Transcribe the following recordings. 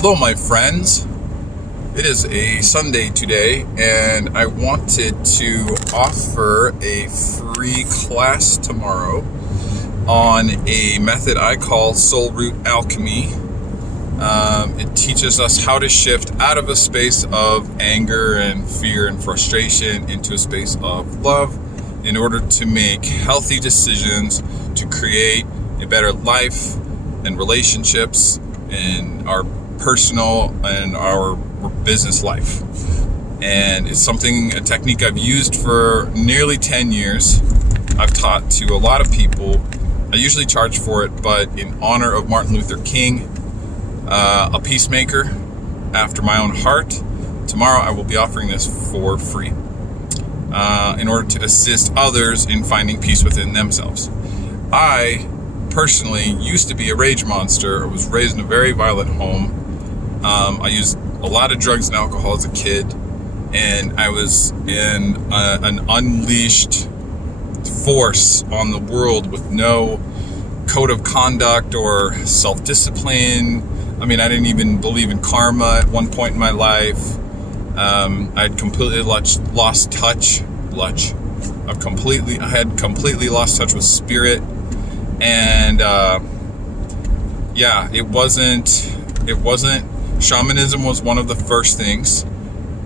Hello, my friends. It is a Sunday today, and I wanted to offer a free class tomorrow on a method I call ROOT Alchemy. It teaches us how to shift out of a space of anger and fear and frustration into a space of love in order to make healthy decisions to create a better life and relationships in our personal and our business life. And it's a technique I've used for nearly 10 years. I've taught to a lot of people. I usually charge for it, but in honor of Martin Luther King, a peacemaker after my own heart, tomorrow I will be offering this for free in order to assist others in finding peace within themselves. I personally used to be a rage monster. I was raised in a very violent home. I used a lot of drugs and alcohol as a kid, and I was in an unleashed force on the world with no code of conduct or self-discipline. I mean, I didn't even believe in karma at one point in my life. I had completely lost touch. I had completely lost touch with spirit, and it wasn't. Shamanism was one of the first things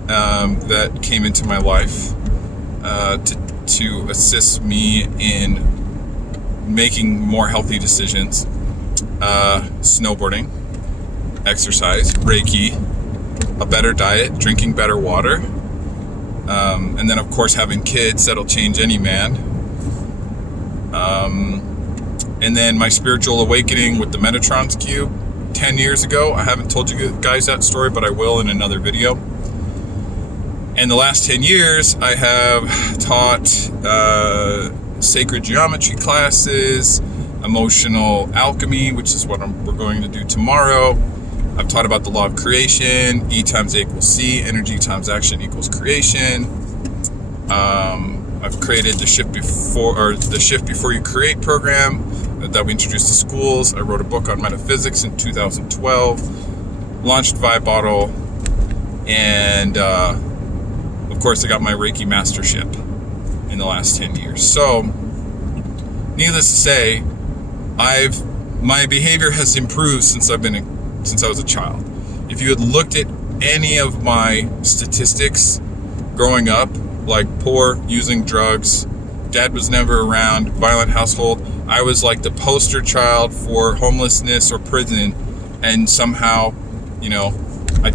that came into my life to assist me in making more healthy decisions. Snowboarding, exercise, Reiki, a better diet, drinking better water, and then of course having kids. That'll change any man. And then my spiritual awakening with the Metatron's Cube 10 years ago. I haven't told you guys that story, but I will in another video. And the last 10 years, I have taught sacred geometry classes, emotional alchemy, which is what we're going to do tomorrow. I've taught about the law of creation, E times A equals C, energy times action equals creation. I've created the Shift Before You Create program that we introduced to schools. I wrote a book on metaphysics in 2012, launched Vibe Bottle, and of course I got my Reiki mastership in the last 10 years. So, needless to say, my behavior has improved since I was a child. If you had looked at any of my statistics growing up, like poor, using drugs, dad was never around, violent household, I was like the poster child for homelessness or prison, and somehow, and I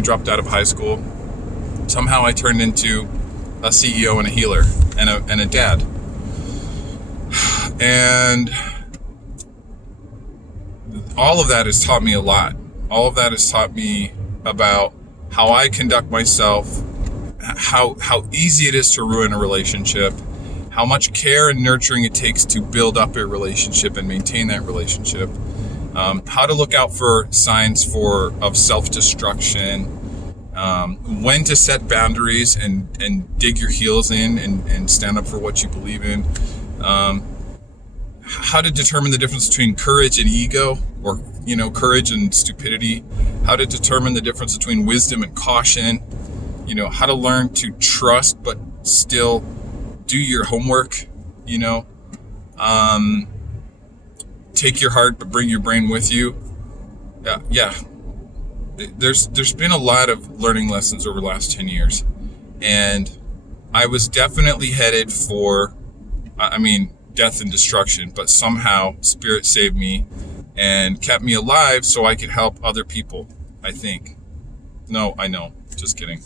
dropped out of high school. Somehow I turned into a CEO and a healer and a dad. And all of that has taught me a lot. All of that has taught me about how I conduct myself, how easy it is to ruin a relationship, how much care and nurturing it takes to build up a relationship and maintain that relationship, how to look out for signs of self-destruction, when to set boundaries and dig your heels in and stand up for what you believe in, how to determine the difference between courage and ego, or courage and stupidity, how to determine the difference between wisdom and caution, how to learn to trust but still do your homework, take your heart but bring your brain with you. There's been a lot of learning lessons over the last 10 years, and I was definitely headed for death and destruction, but somehow spirit saved me and kept me alive so I could help other people, I think. No, I know, just kidding.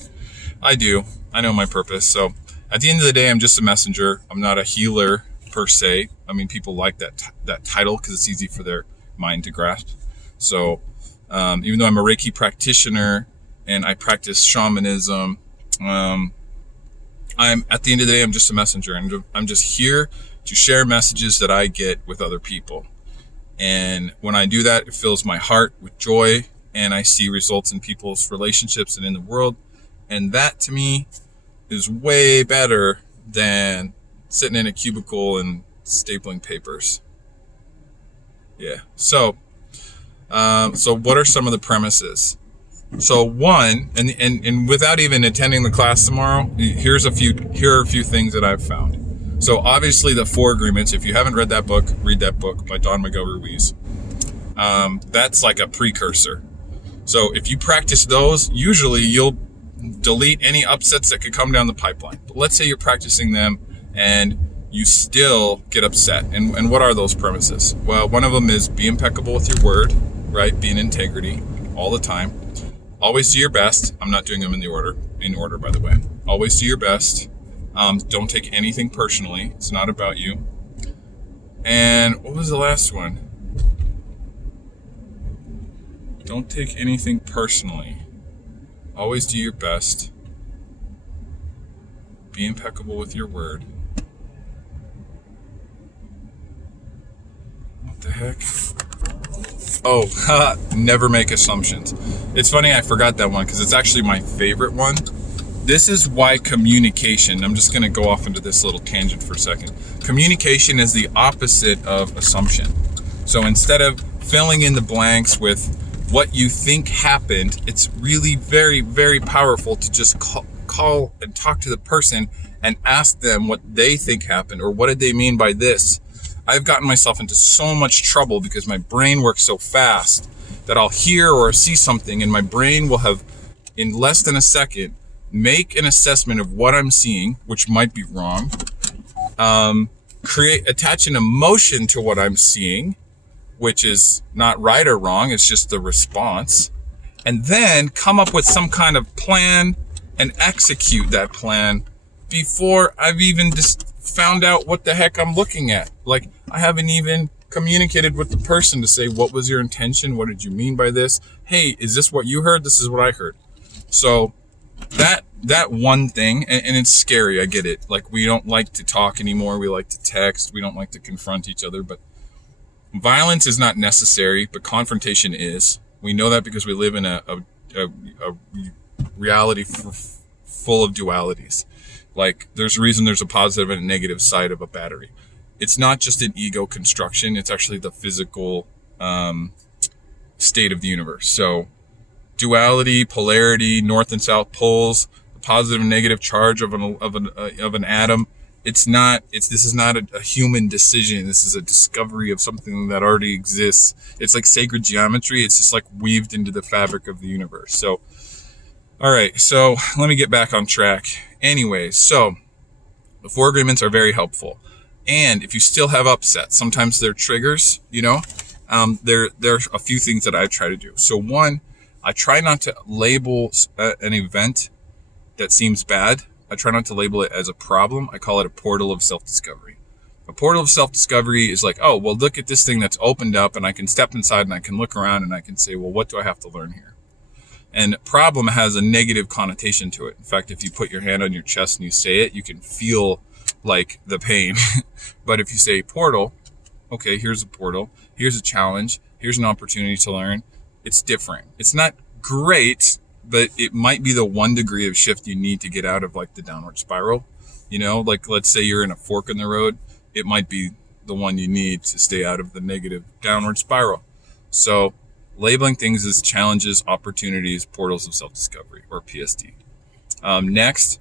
I do. I know my purpose. So at the end of the day, I'm just a messenger. I'm not a healer per se. People like that title because it's easy for their mind to grasp. So even though I'm a Reiki practitioner and I practice shamanism, at the end of the day, I'm just a messenger. And I'm just here to share messages that I get with other people. And when I do that, it fills my heart with joy, and I see results in people's relationships and in the world. And that to me is way better than sitting in a cubicle and stapling papers. Yeah. So So what are some of the premises? So one, and without even attending the class tomorrow, here are a few things that I've found. So obviously the 4 agreements, if you haven't read that book, read that book by Don Miguel Ruiz. That's like a precursor. So if you practice those, usually you'll delete any upsets that could come down the pipeline. But let's say you're practicing them and you still get upset. And what are those premises? Well, one of them is be impeccable with your word, right? Be in integrity all the time. Always do your best. I'm not doing them in order, by the way. Always do your best. Don't take anything personally. It's not about you. And what was the last one? Don't take anything personally. Always do your best. Be impeccable with your word. What the heck? Oh, never make assumptions. It's funny I forgot that one because it's actually my favorite one. This is why communication, I'm just going to go off into this little tangent for a second. Communication is the opposite of assumption. So instead of filling in the blanks with what you think happened, it's really very, very powerful to just call and talk to the person and ask them what they think happened or what did they mean by this. I've gotten myself into so much trouble because my brain works so fast that I'll hear or see something and my brain will have, in less than a second, make an assessment of what I'm seeing, which might be wrong, attach an emotion to what I'm seeing, which is not right or wrong, it's just the response, and then come up with some kind of plan and execute that plan before I've even just found out what the heck I'm looking at. Like, I haven't even communicated with the person to say, what was your intention? What did you mean by this? Hey, is this what you heard? This is what I heard. So that one thing, and it's scary, I get it. Like, we don't like to talk anymore. We like to text. We don't like to confront each other, but violence is not necessary, but confrontation is. We know that because we live in a reality full of dualities. Like, there's a reason there's a positive and a negative side of a battery. It's not just an ego construction. It's actually the physical state of the universe. So duality, polarity, north and south poles, the positive and negative charge of an atom. This is not a human decision. This is a discovery of something that already exists. It's like sacred geometry. It's just like weaved into the fabric of the universe. So, all right. So let me get back on track. Anyways, so the 4 agreements are very helpful. And if you still have upsets, sometimes they're triggers, there are a few things that I try to do. So one, I try not to label an event that seems bad. I try not to label it as a problem. I call it a portal of self-discovery. A portal of self-discovery is like, oh, well, look at this thing that's opened up and I can step inside and I can look around and I can say, well, what do I have to learn here? And problem has a negative connotation to it. In fact, if you put your hand on your chest and you say it, you can feel like the pain. But if you say portal, okay, here's a portal, here's a challenge, here's an opportunity to learn, it's different. It's not great, but it might be the 1 degree of shift you need to get out of like the downward spiral. Like let's say you're in a fork in the road, it might be the one you need to stay out of the negative downward spiral. So labeling things as challenges, opportunities, portals of self-discovery, or PSD. Next,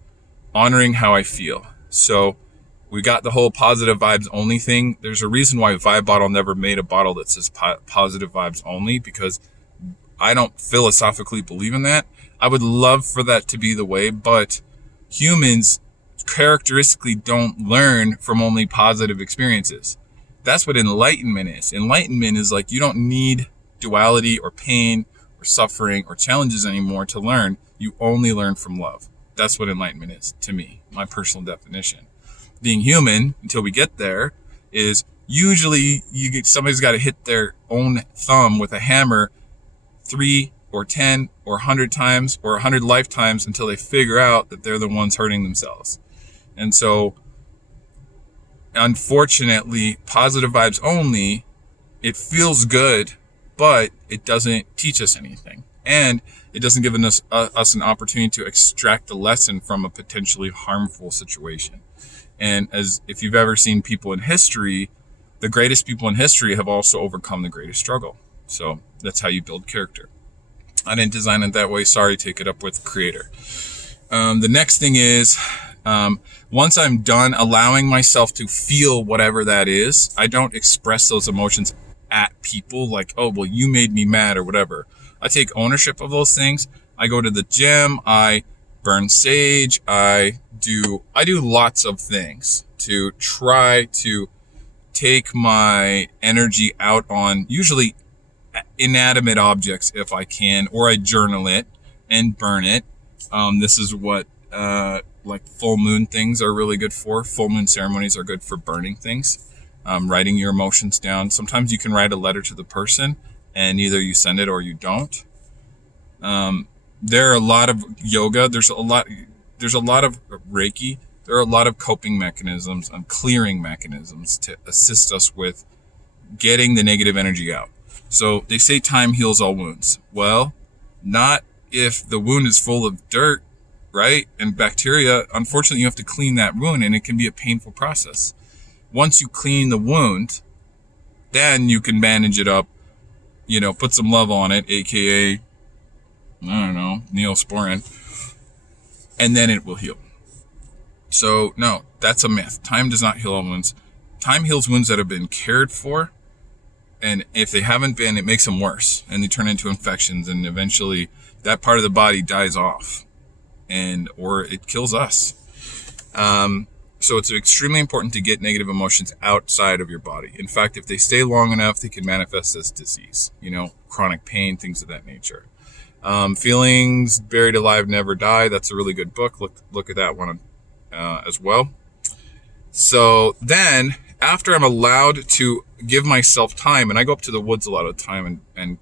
honoring how I feel. So we got the whole positive vibes only thing. There's a reason why Vibe Bottle never made a bottle that says positive vibes only, because I don't philosophically believe in that. I would love for that to be the way, but humans characteristically don't learn from only positive experiences. That's what enlightenment is. Enlightenment is like, you don't need duality or pain or suffering or challenges anymore to learn. You only learn from love. That's what enlightenment is to me, my personal definition. Being human, until we get there, is usually somebody's got to hit their own thumb with a hammer 3 or 10 or 100 times or 100 lifetimes until they figure out that they're the ones hurting themselves. And so, unfortunately, positive vibes only, it feels good, but it doesn't teach us anything. And it doesn't give us an opportunity to extract a lesson from a potentially harmful situation. And as if you've ever seen people in history, the greatest people in history have also overcome the greatest struggle. So that's how you build character. I didn't design it that way. Sorry, take it up with creator. The next thing is, once I'm done allowing myself to feel whatever that is, I don't express those emotions at people like, oh, well, you made me mad or whatever. I take ownership of those things. I go to the gym. I burn sage. I do lots of things to try to take my energy out on usually inanimate objects if I can, or I journal it and burn it. This is what like full moon things are really good for. Full moon ceremonies are good for burning things, writing your emotions down. Sometimes you can write a letter to the person and either you send it or you don't. There are a lot of yoga. There's a lot of Reiki. There are a lot of coping mechanisms and clearing mechanisms to assist us with getting the negative energy out. So they say time heals all wounds. Well, not if the wound is full of dirt, right? And bacteria. Unfortunately, you have to clean that wound, and it can be a painful process. Once you clean the wound, then you can bandage it up, put some love on it, aka, I don't know, Neosporin, and then it will heal. So no, that's a myth. Time does not heal all wounds. Time heals wounds that have been cared for. And if they haven't been, it makes them worse, and they turn into infections, and eventually that part of the body dies off, or it kills us. So it's extremely important to get negative emotions outside of your body. In fact, if they stay long enough, they can manifest as disease, chronic pain, things of that nature. Feelings Buried Alive Never Die. That's a really good book. Look at that one as well. So then, after I'm allowed to give myself time, and I go up to the woods a lot of the time, and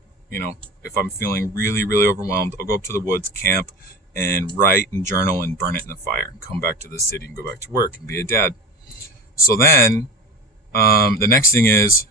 if I'm feeling really, really overwhelmed, I'll go up to the woods, camp, and write and journal and burn it in the fire and come back to the city and go back to work and be a dad. So then, the next thing is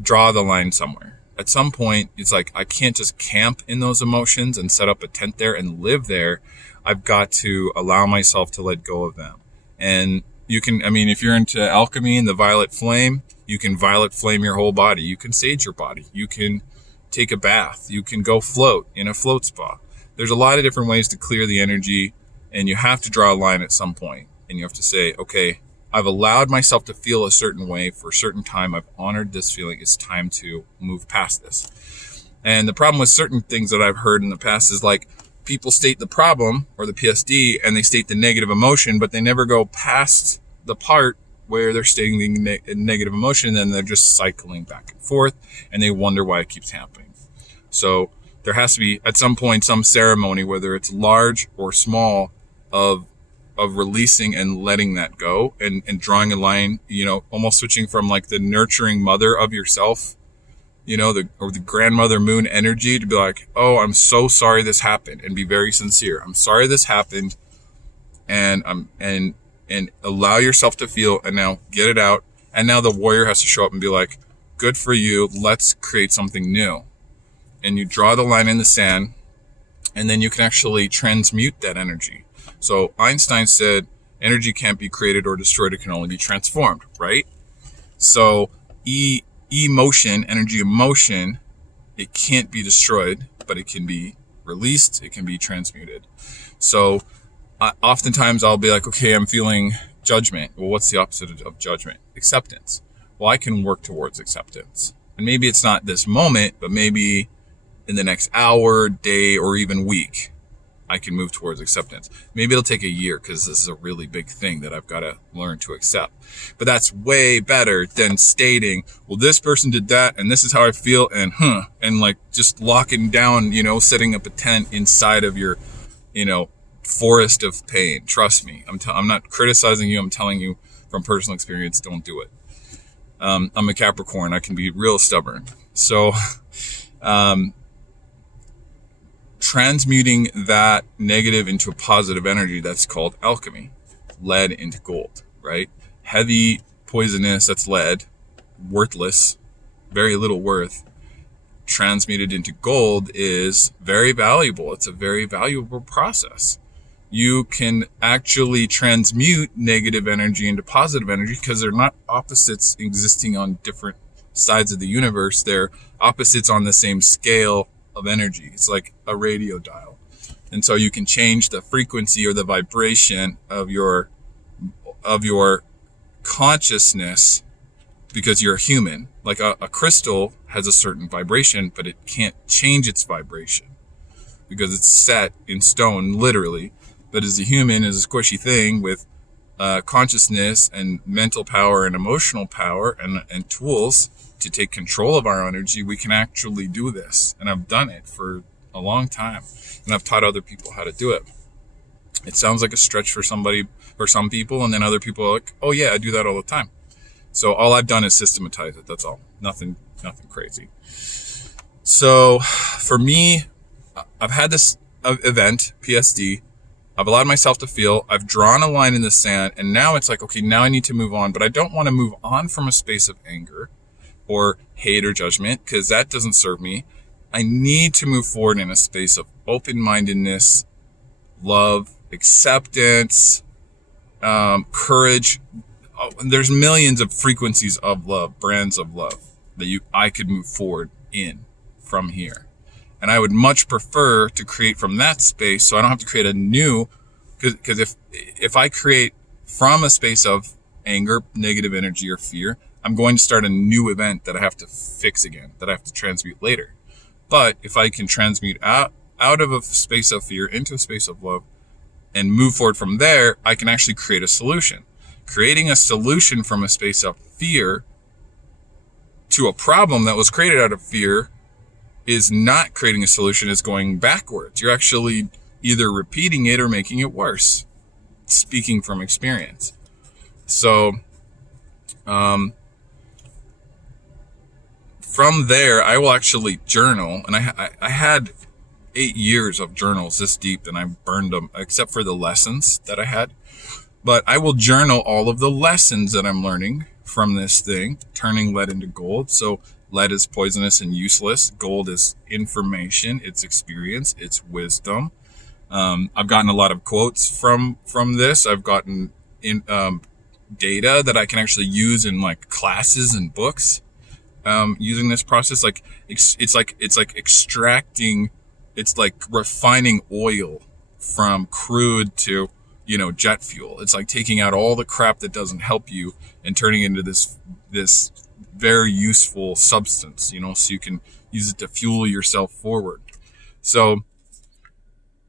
draw the line somewhere. At some point, it's like, I can't just camp in those emotions and set up a tent there and live there. I've got to allow myself to let go of them. And you can, if you're into alchemy and the violet flame, you can violet flame your whole body. You can sage your body. You can take a bath. You can go float in a float spa. There's a lot of different ways to clear the energy, and you have to draw a line at some point. And you have to say, okay, I've allowed myself to feel a certain way for a certain time. I've honored this feeling. It's time to move past this. And the problem with certain things that I've heard in the past is like, people state the problem or the PSD and they state the negative emotion, but they never go past the part where they're stating the negative emotion, and then they're just cycling back and forth, and they wonder why it keeps happening. So there has to be, at some point, some ceremony, whether it's large or small, of releasing and letting that go, and drawing a line, almost switching from like the nurturing mother of yourself, the grandmother moon energy, to be like, oh, I'm so sorry this happened, and be very sincere. I'm sorry this happened, and allow yourself to feel, and now get it out. And now the warrior has to show up and be like, good for you. Let's create something new. And you draw the line in the sand, and then you can actually transmute that energy. So Einstein said, energy can't be created or destroyed. It can only be transformed, right? So emotion, energy emotion, it can't be destroyed, but it can be released. It can be transmuted. So oftentimes I'll be like, okay, I'm feeling judgment. Well, what's the opposite of judgment? Acceptance. Well, I can work towards acceptance. And maybe it's not this moment, but maybe in the next hour, day, or even week, I can move towards acceptance. Maybe it'll take a year, because this is a really big thing that I've got to learn to accept. But that's way better than stating, well, this person did that, and this is how I feel, and like just locking down, setting up a tent inside of your, forest of pain. Trust me. I'm not criticizing you. I'm telling you from personal experience, don't do it. I'm a Capricorn. I can be real stubborn. So, transmuting that negative into a positive energy, that's called alchemy. Lead into gold, right? Heavy, poisonous, that's lead, worthless, very little worth. Transmuted into gold is very valuable. It's a very valuable process. You can actually transmute negative energy into positive energy, because they're not opposites existing on different sides of the universe. They're opposites on the same scale of energy. It's like a radio dial. And so you can change the frequency or the vibration of your consciousness because you're human. Like a crystal has a certain vibration, but it can't change its vibration because it's set in stone, literally. But as a human, is a squishy thing with consciousness and mental power and emotional power and tools to take control of our energy, we can actually do this. And I've done it for a long time, and I've taught other people how to do it. It sounds like a stretch for some people, and then other people are like, oh yeah, I do that all the time. So all I've done is systematize it. That's all. Nothing crazy. So for me, I've had this event, PSD. I've allowed myself to feel. I've drawn a line in the sand, and now it's like, okay, now I need to move on. But I don't want to move on from a space of anger or hate or judgment, because that doesn't serve me. I need to move forward in a space of open-mindedness, love, acceptance, courage. There's millions of frequencies of love, brands of love that I could move forward in from here. And I would much prefer to create from that space, so I don't have to create a new, because if I create from a space of anger, negative energy, or fear, I'm going to start a new event that I have to fix again, that I have to transmute later. But if I can transmute out of a space of fear into a space of love and move forward from there, I can actually create a solution. Creating a solution from a space of fear to a problem that was created out of fear is not creating a solution, it's going backwards. You're actually either repeating it or making it worse, speaking from experience. So, from there, I will actually journal, and I had 8 years of journals this deep, and I burned them, except for the lessons that I had. But I will journal all of the lessons that I'm learning from this thing, turning lead into gold. So lead is poisonous and useless. Gold is information, it's experience, it's wisdom. I've gotten a lot of quotes from this. I've gotten data that I can actually use in like classes and books. Using this process, like it's like extracting, it's like refining oil from crude to, jet fuel. It's like taking out all the crap that doesn't help you and turning it into this very useful substance, so you can use it to fuel yourself forward. So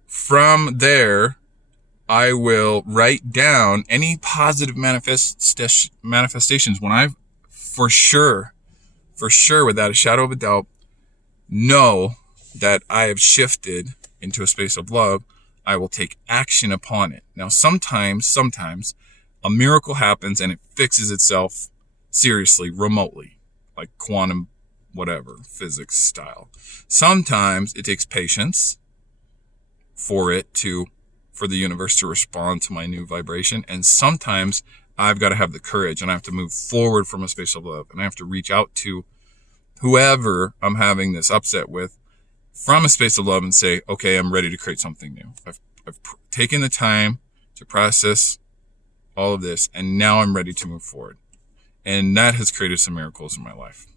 from there, I will write down any positive manifestations when I've for sure, without a shadow of a doubt, know that I have shifted into a space of love. I will take action upon it. Now, sometimes a miracle happens and it fixes itself seriously, remotely, like quantum, whatever, physics style. Sometimes it takes patience for the universe to respond to my new vibration. And sometimes I've got to have the courage, and I have to move forward from a space of love, and I have to reach out to whoever I'm having this upset with from a space of love and say, okay, I'm ready to create something new. I've taken the time to process all of this, and now I'm ready to move forward. And that has created some miracles in my life.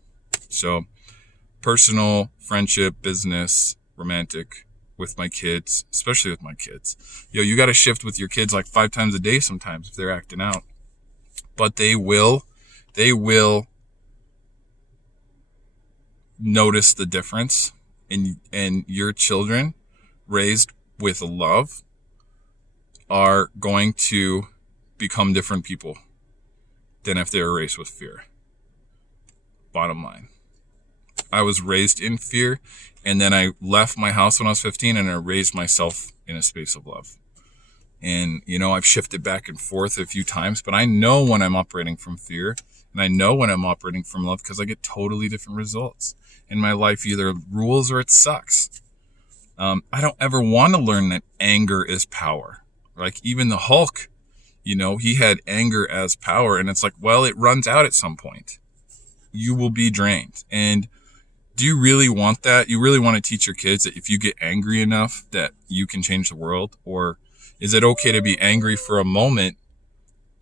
So personal, friendship, business, romantic, with my kids, especially with my kids. You got to shift with your kids like 5 times a day sometimes if they're acting out. But they will notice the difference, and your children raised with love are going to become different people than if they were raised with fear. Bottom line. I was raised in fear, and then I left my house when I was 15, and I raised myself in a space of love. And, I've shifted back and forth a few times, but I know when I'm operating from fear, and I know when I'm operating from love, because I get totally different results. And my life either rules or it sucks. I don't ever want to learn that anger is power. Like even the Hulk, he had anger as power, and it's like, well, it runs out at some point. You will be drained. And do you really want that? You really want to teach your kids that if you get angry enough that you can change the world? Or is it okay to be angry for a moment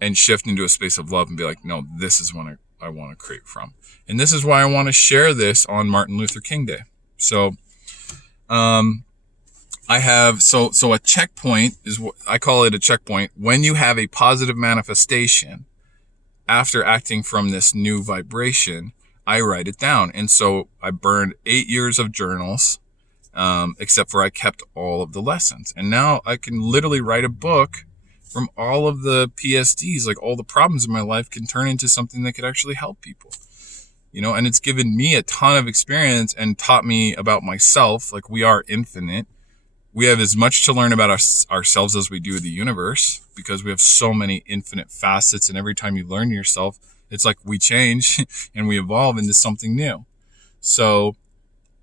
and shift into a space of love and be like, no, this is when I want to create from. And this is why I want to share this on Martin Luther King Day. So, I have, so a checkpoint is what I call it, a checkpoint. When you have a positive manifestation after acting from this new vibration, I write it down. And so I burned 8 years of journals, except for I kept all of the lessons. And now I can literally write a book from all of the PSDs, like all the problems in my life can turn into something that could actually help people. And it's given me a ton of experience and taught me about myself. Like, we are infinite. We have as much to learn about ourselves as we do the universe, because we have so many infinite facets. And every time you learn yourself, it's like we change and we evolve into something new. So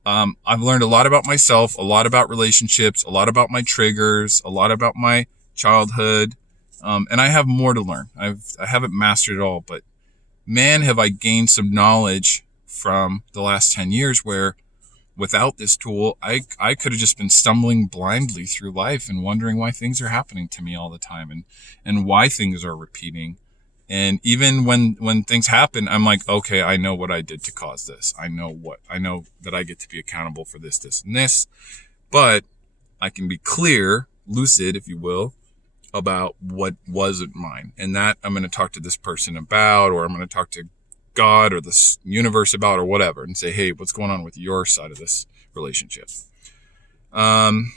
I've learned a lot about myself, a lot about relationships, a lot about my triggers, a lot about my childhood. And I have more to learn. I haven't mastered it all, but man, have I gained some knowledge from the last 10 years where without this tool, I could have just been stumbling blindly through life and wondering why things are happening to me all the time and why things are repeating. And even when things happen, I'm like, okay, I know what I did to cause this. I know that I get to be accountable for this, and this, but I can be clear, lucid, if you will, about what wasn't mine. And that I'm going to talk to this person about, or I'm going to talk to God or the universe about, or whatever, and say, hey, what's going on with your side of this relationship? And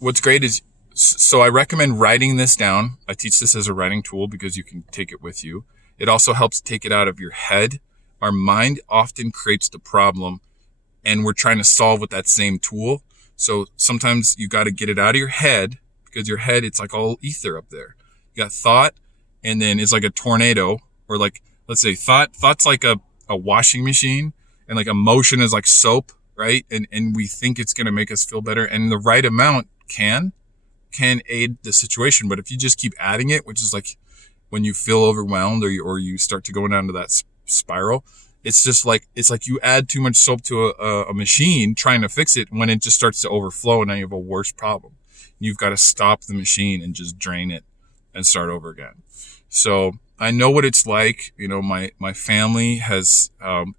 what's great is, so I recommend writing this down. I teach this as a writing tool because you can take it with you. It also helps take it out of your head. Our mind often creates the problem and we're trying to solve with that same tool. So sometimes you got to get it out of your head, because your head, it's like all ether up there. You got thought, and then it's like a tornado, or like, let's say thought's like a washing machine, and like emotion is like soap, right? And we think it's going to make us feel better. And the right amount can aid the situation. But if you just keep adding it, which is like when you feel overwhelmed or you start to go down to that spiral, it's just like, it's like you add too much soap to a machine trying to fix it, when it just starts to overflow and now you have a worse problem. You've got to stop the machine and just drain it and start over again. So I know what it's like. My family has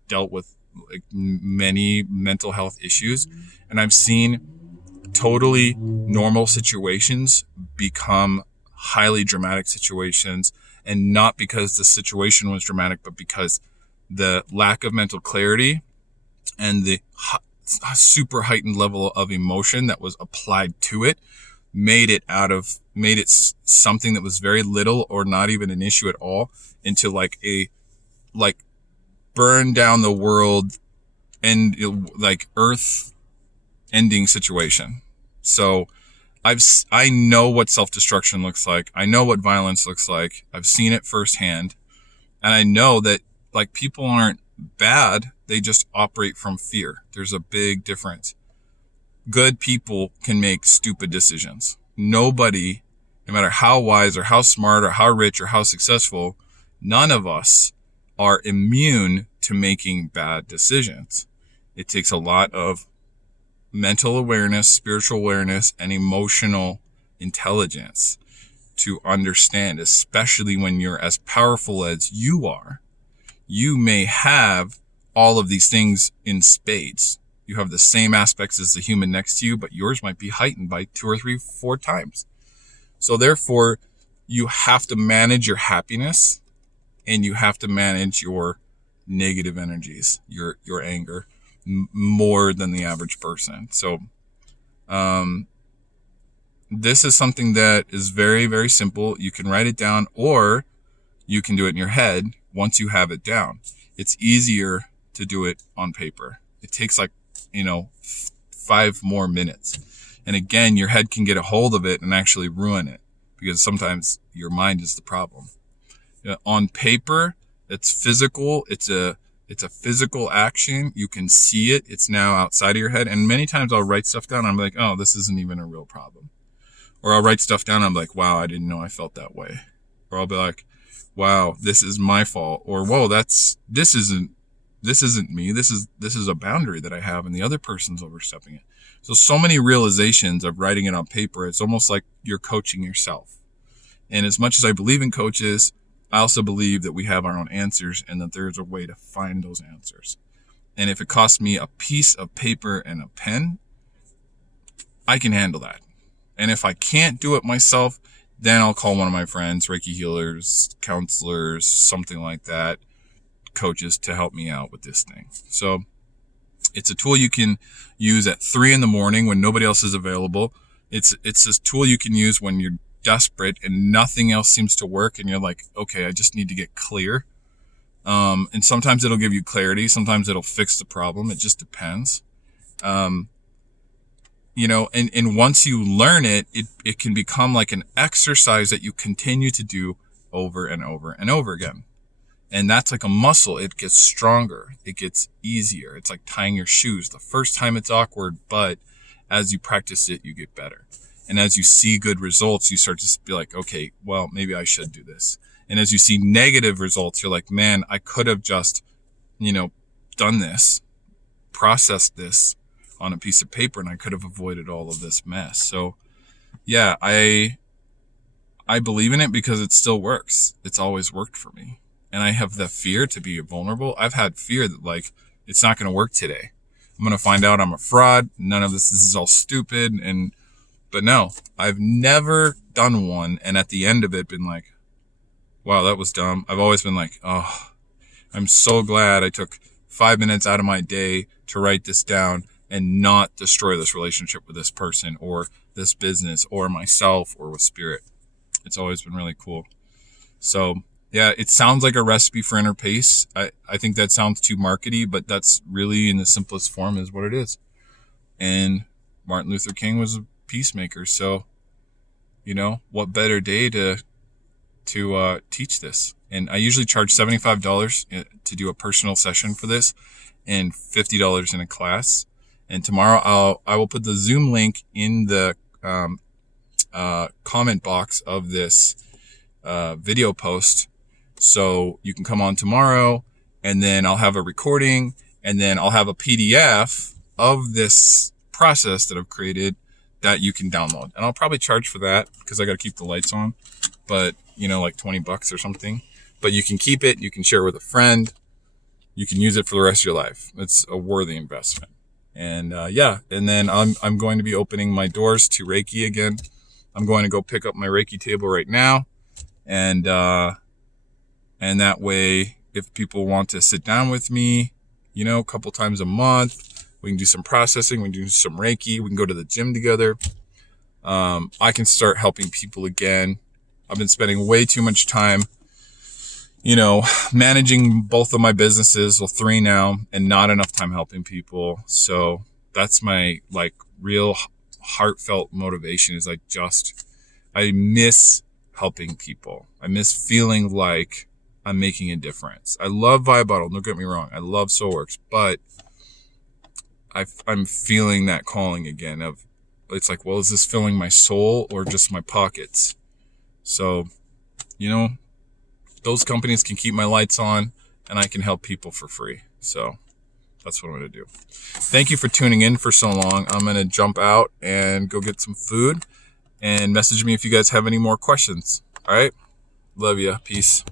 dealt with like many mental health issues, and I've seen totally normal situations become highly dramatic situations, and not because the situation was dramatic, but because the lack of mental clarity and the super heightened level of emotion that was applied to it made it something that was very little or not even an issue at all, into like burn down the world and like earth ending situation. So I know what self-destruction looks like. I know what violence looks like. I've seen it firsthand. And I know that like people aren't bad. They just operate from fear. There's a big difference. Good people can make stupid decisions. Nobody, no matter how wise or how smart or how rich or how successful, none of us are immune to making bad decisions. It takes a lot of mental awareness, spiritual awareness, and emotional intelligence to understand, especially when you're as powerful as you are. You may have all of these things in spades. You have the same aspects as the human next to you, but yours might be heightened by 2 or 3, 4 times. So therefore, you have to manage your happiness, and you have to manage your negative energies, your anger, more than the average person. So this is something that is very, very simple. You can write it down, or you can do it in your head once you have it down. It's easier to do it on paper. It takes like 5 more minutes. And again, your head can get a hold of it and actually ruin it, because sometimes your mind is the problem. On paper, it's physical. It's a physical action. You can see it. It's now outside of your head. And many times I'll write stuff down. I'm like, oh, this isn't even a real problem. Or I'll write stuff down. I'm like, wow, I didn't know I felt that way. Or I'll be like, wow, this is my fault. Or, whoa, this isn't me. This is a boundary that I have, and the other person's overstepping it. So many realizations of writing it on paper. It's almost like you're coaching yourself. And as much as I believe in coaches, I also believe that we have our own answers and that there's a way to find those answers. And if it costs me a piece of paper and a pen, I can handle that. And if I can't do it myself, then I'll call one of my friends, Reiki healers, counselors, something like that, coaches, to help me out with this thing. So it's a tool you can use at 3 a.m. when nobody else is available. It's this tool you can use when you're desperate and nothing else seems to work and you're like, okay, I just need to get clear. And sometimes it'll give you clarity. Sometimes it'll fix the problem. It just depends. And once you learn it, it can become like an exercise that you continue to do over and over and over again. And that's like a muscle. It gets stronger. It gets easier. It's like tying your shoes. The first time it's awkward, but as you practice it, you get better. And as you see good results, you start to be like, okay, well, maybe I should do this. And as you see negative results, you're like, man, I could have just, done this, processed this on a piece of paper, and I could have avoided all of this mess. So yeah, I believe in it because it still works. It's always worked for me. And I have the fear to be vulnerable. I've had fear that it's not going to work today. I'm going to find out I'm a fraud. None of this is all stupid. But no, I've never done one. And at the end of it, been like, wow, that was dumb. I've always been like, oh, I'm so glad I took 5 minutes out of my day to write this down and not destroy this relationship with this person or this business or myself or with spirit. It's always been really cool. So yeah, it sounds like a recipe for inner peace. I think that sounds too markety, but that's really in the simplest form is what it is. And Martin Luther King was a peacemaker. So, what better day to teach this? And I usually charge $75 to do a personal session for this and $50 in a class. And tomorrow I will put the Zoom link in the comment box of this video post. So you can come on tomorrow, and then I'll have a recording, and then I'll have a PDF of this process that I've created that you can download. And I'll probably charge for that because I got to keep the lights on, but like $20 or something. But you can keep it. You can share it with a friend. You can use it for the rest of your life. It's a worthy investment. And and then I'm going to be opening my doors to Reiki again. I'm going to go pick up my Reiki table right now, and that way, if people want to sit down with me, a couple times a month, we can do some processing, we can do some Reiki, we can go to the gym together. I can start helping people again. I've been spending way too much time, managing both of my businesses, 3 now, and not enough time helping people. So that's my real heartfelt motivation is I miss helping people. I miss feeling like I'm making a difference. I love Vibe Bottle, don't get me wrong. I love Soulworks, but I'm feeling that calling again of, it's like, well, is this filling my soul or just my pockets? So, those companies can keep my lights on and I can help people for free. So that's what I'm going to do. Thank you for tuning in for so long. I'm going to jump out and go get some food, and message me if you guys have any more questions. All right. Love you. Peace.